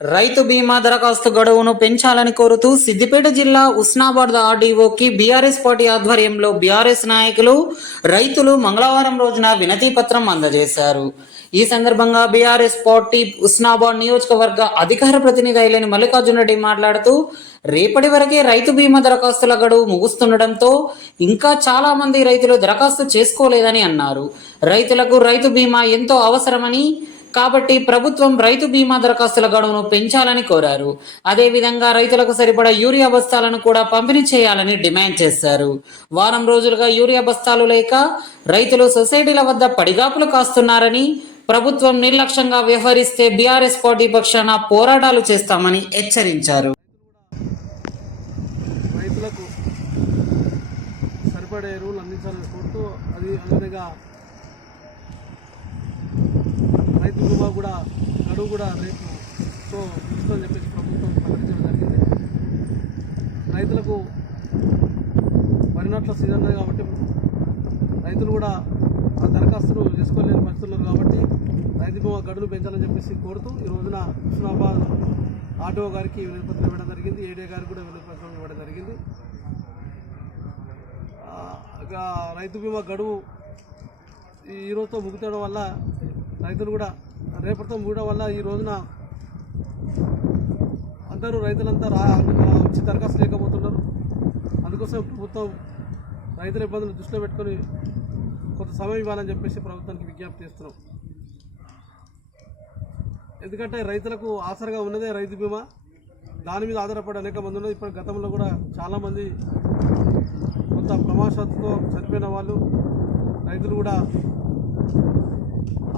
రైతు బీమా దరఖాస్తు గడువును పెంచాలని కోరుతూ సిద్దిపేట జిల్లా ఉస్నాబాద్ ఆర్డీఓకి బీఆర్ఎస్ పార్టీ ఆధ్వర్యంలో బీఆర్ఎస్ నాయకులు రైతులు మంగళవారం రోజున వినతి పత్రం అందజేశారు. ఈ సందర్భంగా బీఆర్ఎస్ పార్టీ ఉస్నాబాద్ నియోజకవర్గ అధికార ప్రతినిధి అయిలేని మల్లికార్జున రెడ్డి మాట్లాడుతూ రేపటి వరకే రైతు బీమా దరఖాస్తుల గడువు ముగుస్తుండటంతో ఇంకా చాలా మంది రైతులు దరఖాస్తు చేసుకోలేదని అన్నారు. రైతులకు రైతు బీమా ఎంతో అవసరమని కాబట్టి ప్రభుత్వం రైతు బీమా దరఖాస్తుల గడువును పెంచాలని కోరారు. అదేవిధంగా రైతులకు సరిపడా యూరియా బస్తాలను కూడా పంపిణీ చేయాలని డిమాండ్ చేశారు. వారం రోజులుగా యూరియా బస్తాలు లేక రైతులు సొసైటీల వద్ద పడిగాపులు కాస్తున్నారని ప్రభుత్వం నిర్లక్ష్యంగా వ్యవహరిస్తే బీఆర్ఎస్ పార్టీ పక్షాన పోరాటాలు చేస్తామని హెచ్చరించారు. రైతులకు సరిపడే ఎరువులు అందించాలని కోరుతూ అది అదేవిధంగా కూడా గడువు కూడా రేపు సో ఇస్తుందని చెప్పేసి ప్రభుత్వం ప్రకటించడం జరిగింది. రైతులకు వరి నాట్ల సీజన్ కాబట్టి రైతులు కూడా ఆ దరఖాస్తులు చేసుకోలేని పరిస్థితులు కాబట్టి రైతు బీమా గడులు పెంచాలని చెప్పేసి కోరుతూ ఈ రోజున హుస్నాబాద్ ఆటో గారికి వినతిపత్రం ఇవ్వడం జరిగింది. ఏడే గారికి కూడా వినతిపత్రం ఇవ్వడం జరిగింది. రైతు బీమా గడువు ఈ- ఈ వల్ల రైతులు కూడా రేపటితో మూడో వల్ల ఈ రోజున అందరూ రైతులంతా రా వచ్చి దరఖాస్తు లేకపోతున్నారు అందుకోసం ప్రభుత్వం రైతుల ఇబ్బందులు దృష్టిలో పెట్టుకొని కొంత సమయం ఇవ్వాలని చెప్పేసి ప్రభుత్వానికి విజ్ఞప్తి చేస్తున్నాం. ఎందుకంటే రైతులకు ఆసరగా ఉన్నదే రైతు బీమా. దాని మీద ఆధారపడి అనేక మంది ఉన్నారు. ఇప్పుడు గతంలో కూడా చాలామంది కొంత ప్రమాదవశాత్తుతో చనిపోయిన వాళ్ళు రైతులు కూడా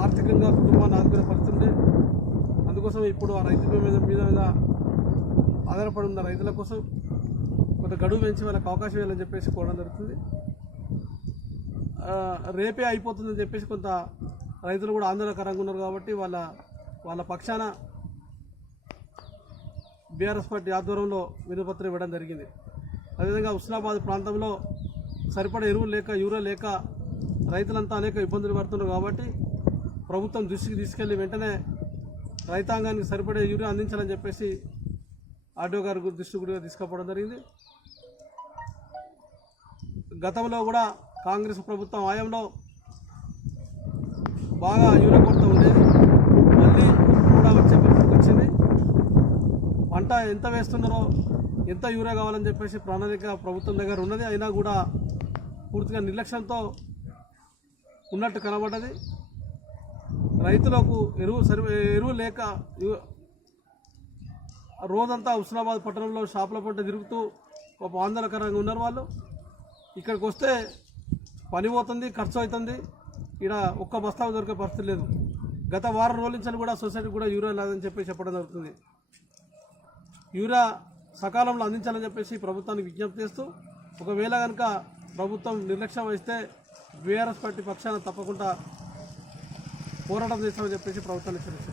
ఆర్థికంగా కుటుంబాన్ని ఆదుకునే పరిస్థితుండే అందుకోసం ఇప్పుడు ఆ రైతు మీద మీద మీద ఆధారపడి ఉన్న రైతుల కోసం కొంత గడువు పెంచి వాళ్ళకి అవకాశం ఇవ్వాలని చెప్పేసి కోవడం జరుగుతుంది. రేపే అయిపోతుందని చెప్పేసి కొంత రైతులు కూడా ఆందోళనకరంగా ఉన్నారు కాబట్టి వాళ్ళ వాళ్ళ పక్షాన బీఆర్ఎస్ పార్టీ ఆధ్వర్యంలో వినపత్రం ఇవ్వడం జరిగింది. అదేవిధంగా హుస్నాబాద్ ప్రాంతంలో సరిపడే ఎరువులు లేక యూరియా లేక రైతులంతా అనేక ఇబ్బందులు పడుతున్నారు కాబట్టి ప్రభుత్వం దృష్టికి తీసుకెళ్ళి వెంటనే రైతాంగానికి సరిపడే యూరియా అందించాలని చెప్పేసి ఆర్డీఓ గారి దృష్టి కూడా తీసుకుపోవడం జరిగింది. గతంలో కూడా కాంగ్రెస్ ప్రభుత్వం హయాంలో బాగా యూరియా కొరత ఉండేది. మళ్ళీ కూడా వచ్చే పరిస్థితి వచ్చింది. పంట ఎంత వేస్తున్నారో ఎంత యూరియా కావాలని చెప్పేసి ప్రణాళిక ప్రభుత్వం దగ్గర ఉన్నది. అయినా కూడా పూర్తిగా నిర్లక్ష్యంతో ఉన్నట్టు కనబడ్డది. రైతులకు ఎరువు సరి ఎరువు లేక రోజంతా హుస్నాబాద్ పట్టణంలో షాపుల పంట తిరుగుతూ ఒక ఆందోళనకరంగా ఉన్నారు వాళ్ళు. ఇక్కడికి వస్తే పని పోతుంది ఖర్చు అవుతుంది. ఇక్కడ ఒక్క బస్తా దొరికే పరిస్థితి లేదు. గత వారం రోజుల నుంచి కూడా సొసైటీకి కూడా యూరియా లేదని చెప్పి చెప్పడం జరుగుతుంది. యూరియా సకాలంలో అందించాలని చెప్పేసి ప్రభుత్వానికి విజ్ఞప్తి చేస్తూ ఒకవేళ కనుక ప్రభుత్వం నిర్లక్ష్యం వహిస్తే బీఆర్ఎస్ పార్టీ పక్షాన తప్పకుండా పోరాటం చేస్తామని చెప్పేసి ప్రభుత్వాన్ని హెచ్చరిస్తుంది